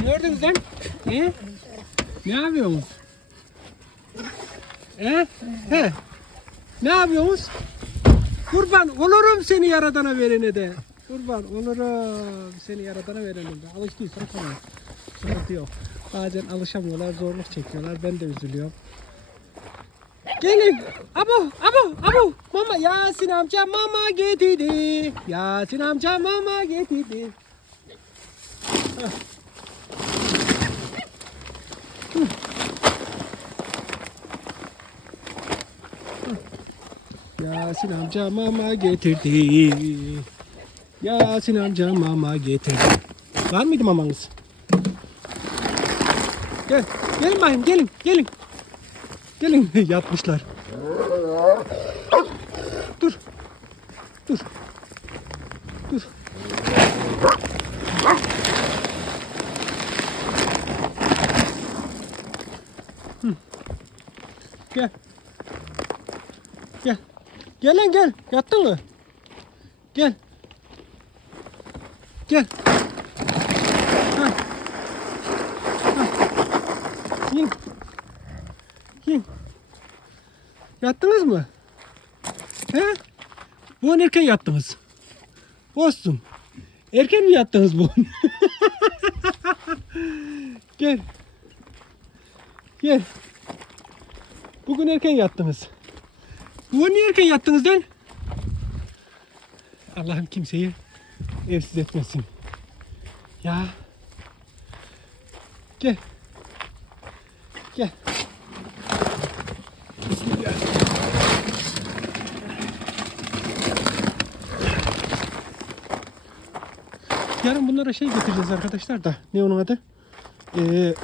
Ne gördünüz lan? He? Ne yapıyorsunuz? He? He? Ne yapıyorsunuz? Kurban olurum seni yaradana verene de. Kurban olurum seni yaradana verene de. Alıştıysan tamam. Sıkıntı yok. Bazen alışamıyorlar, zorluk çekiyorlar. Ben de üzülüyorum. Gelin. Abo, abo, abo. Mama Yasin amca mama getirdi. Yasin amca mama getirdi. Hah. Yasin amca mama getirdi. Yasin amca mama getirdi. Var mıydı mamanız? Gel, gelin bakayım, gelin, gelin. Gelin, yatmışlar. Dur. Dur. Dur. Gel. Gel lan gel. Yattın mı? Gel. Gel. Ha. Ha. Yattınız mı? He? Bu an erken yattınız. Olsun. Erken mi yattınız bu an? Gel. Gel. Bugün erken yattınız. Bu niye erken yattınız lan? Allah'ım kimseyi evsiz etmesin. Ya. Gel. Gel. Bismillah. Yarın bunlara şey getireceğiz arkadaşlar da. Ne onun adı? Ee,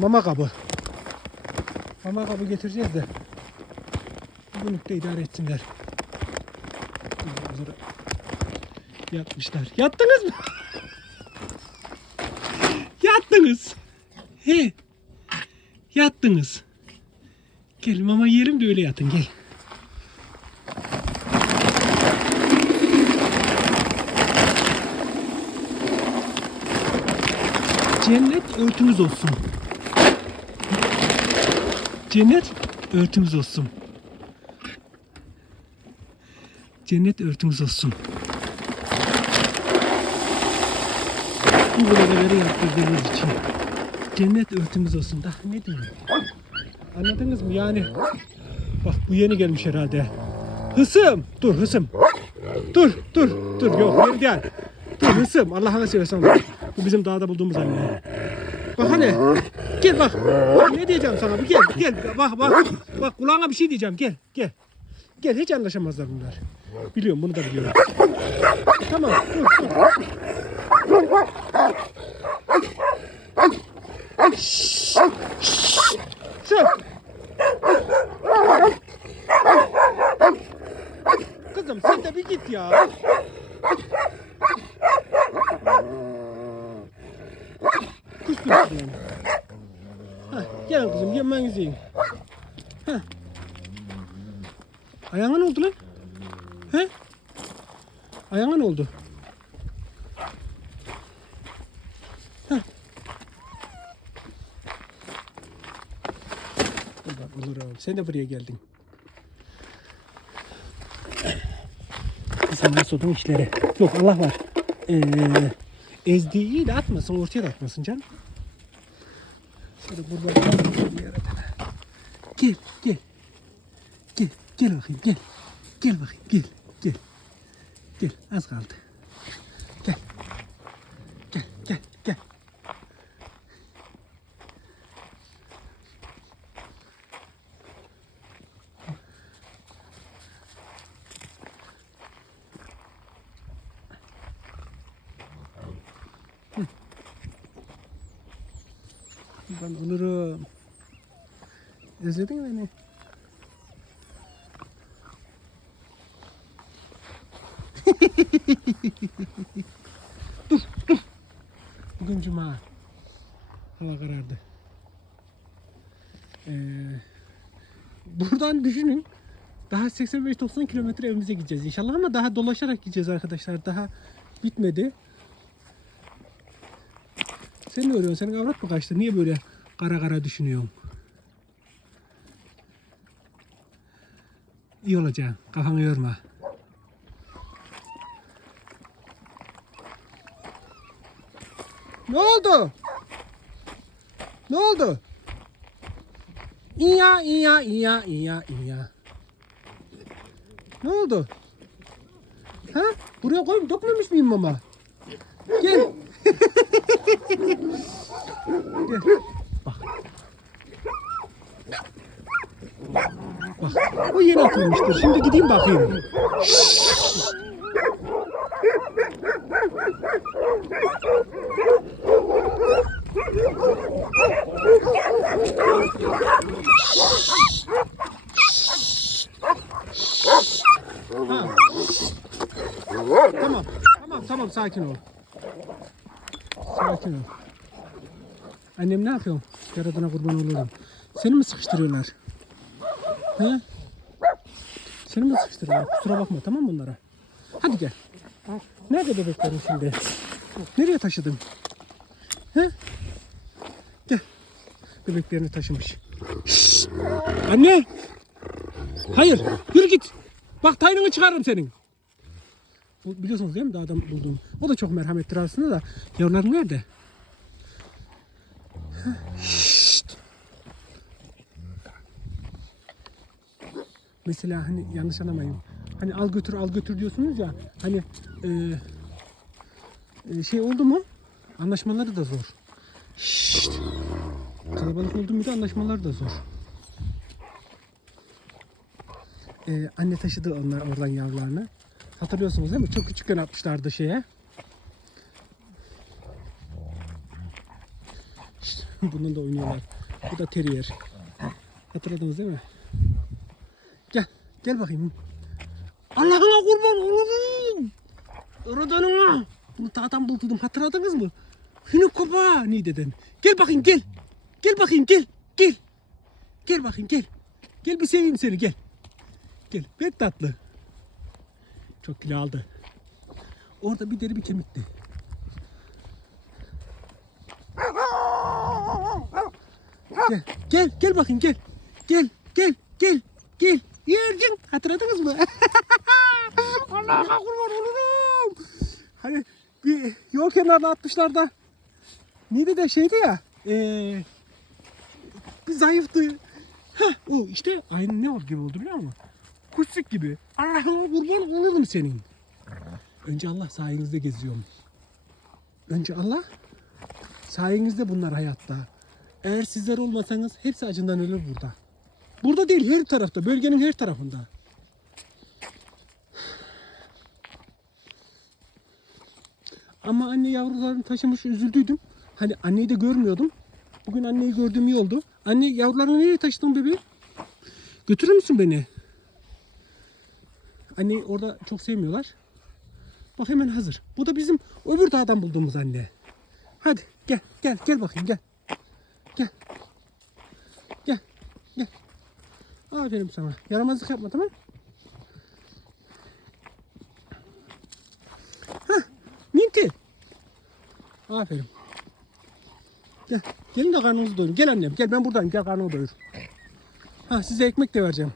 mama kabı. Mama kabı getireceğiz de. Bugünlük de idare etsinler. Yatmışlar. Yattınız mı? Yattınız. He. Yattınız. Gel mama yiyelim de öyle yatın gel. Cennet örtümüz olsun. Cennet örtümüz olsun. Cennet örtümüz olsun. Bu görevleri yaptırdığınız için. Cennet örtümüz olsun. Daha ne diyeyim? Anladınız mı? Yani bak bu yeni gelmiş herhalde. Hısım. Dur hısım. Dur dur dur. Yok yeni değil. Dur hısım. Allah'ını seversen. Bu bizim dağda bulduğumuz anne. Bak hani. Gel bak. Bak ne diyeceğim sana. Gel gel. Bak bak. Bak kulağına bir şey diyeceğim. Gel gel. Gel hiç anlaşamazlar bunlar. Biliyorum bunu da biliyorum. Tamam dur dur. Şşş, şşş. Kızım sen de bir git ya. Götürüyorum. Hah, gelin kızım yemeğinizi yiyin. Hah. Ayağına ne oldu lan? He? Ayağına ne oldu? Heh. Kurban olurum. Sen de buraya geldin. İnsanlar sodun işleri. Yok Allah var. Ee, ezdiği de atmasın, ortaya da atmasın canım. Şöyle bir yere de. Gel, gel. Gel, gel bakayım, gel. Gel bakayım, gel, gel. Gel, az kaldı. Gel, gel, gel. Ben olurum. Özledin beni? dur, dur. Bugün cuma. Hava karardı. Ee, buradan düşünün. Daha 85-90 kilometre evimize gideceğiz inşallah ama daha dolaşarak gideceğiz arkadaşlar. Daha bitmedi. Sen ne örüyorsun? Senin avrat mı kaçtı? Niye böyle kara kara düşünüyorsun? İyi olacaksın. Kafanı yorma. Ne oldu? Ne oldu? İya iya iya iya iya. Ne oldu? Ha? Buraya koyup dökmemiş miyim mama? Gel. Gel. Bak. Bak. O yeni atılmıştır. Şimdi gideyim bakayım. Ha. Tamam. Tamam tamam. Sakin ol. Annem ne yapıyor? Yaradına kurban olurum. Seni mi sıkıştırıyorlar? He? Seni mi sıkıştırıyorlar? Kusura bakma tamam mı bunlara? Hadi gel. Nerede bebeklerin şimdi? Nereye taşıdın? He? Gel. Bebeklerini taşımış. Şşş! Anne! Hayır, yürü git. Bak taynını çıkarırım senin. Biliyorsunuz değil mi dağdan buldum. O da çok merhametli aslında da. Yavruların nerede? Şşt. Mesela hani yanlış anlamayın. Hani al götür al götür diyorsunuz ya. Hani e, e, şey oldu mu? Anlaşmaları da zor. Şşt. Kalabalık oldu mu da anlaşmalar da zor. Ee, anne taşıdı onlar oradan yavrularını. Hatırlıyorsunuz değil mi? Çok küçükken atmışlardı şeye. Bundan da oynuyorlar. Bu da terrier. Hatırladınız değil mi? Gel. Gel bakayım. Allah'ına kurban olurum. Oradanına. Bunu dağdan buldum. Hatırladınız mı? Hünü kopa. Ne dedin? Gel bakayım gel. Gel bakayım gel. Gel. Gel bakayım gel. Gel bir seveyim seni gel. Gel. Pek tatlı. Çok kilo aldı. Orada bir deri bir kemikti. Gel. Gel. Gel bakayım gel. Gel. Gel. Gel. Gel. Yerdin. Hatırladınız mı? Allah'a kurban olurum. Hani bir yol kenarına atmışlar da neydi de şeydi ya eee bir zayıftı. Heh, o işte aynı ne gibi oldu biliyor musun? Kuşsuk gibi. Allah'ıma kurban olurum senin. Önce Allah sayenizde geziyorum. Önce Allah sayenizde bunlar hayatta. Eğer sizler olmasanız hepsi acından ölür burada. Burada değil her tarafta. Bölgenin her tarafında. Ama anne yavrularını taşımış üzüldüydüm. Hani anneyi de görmüyordum. Bugün anneyi gördüğüm iyi oldu. Anne yavrularını nereye taşıdın bebeğim? Götürür müsün beni? Anneyi orada çok sevmiyorlar. Bak hemen hazır. Bu da bizim öbür dağdan bulduğumuz anne. Hadi gel gel gel bakayım gel. Gel. Gel. Gel. Aferin sana. Yaramazlık yapma tamam Hah. Minti. Aferin. Gel. Gelin de karnınızı doyurun. Gel annem. Gel ben buradayım. Gel karnını doyur. Ha size ekmek de vereceğim.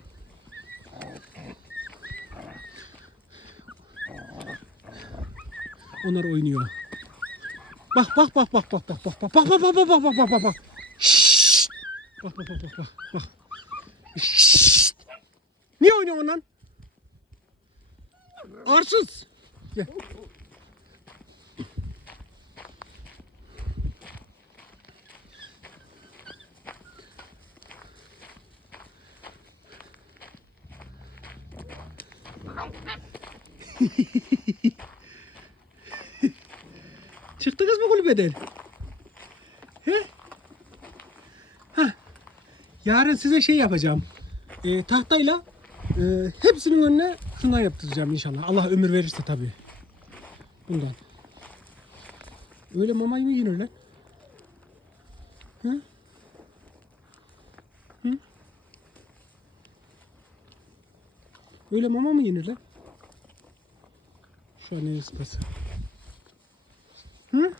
Onlar oynuyor. Bak bak bak bak bak bak bak bak bak bak bak bak bak bak bak bak. Bak bak bak bak bak bak. Şşş. Niye oynuyorsun lan? Arsız. Gel. Çıktınız mı kulübeden? He? Hah. Yarın size şey yapacağım. Ee, tahtayla e, hepsinin önüne şundan yaptıracağım inşallah. Allah ömür verirse tabii. Bundan. Öyle mamayı mı öyle? Hı? Hı? Öyle mama mı yenir lan? Şu an en. Hı?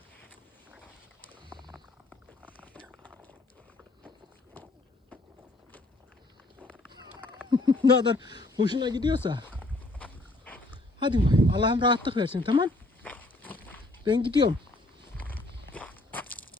ne kadar hoşuna gidiyorsa. Hadi. Allah'ım rahatlık versin tamam. Ben gidiyorum.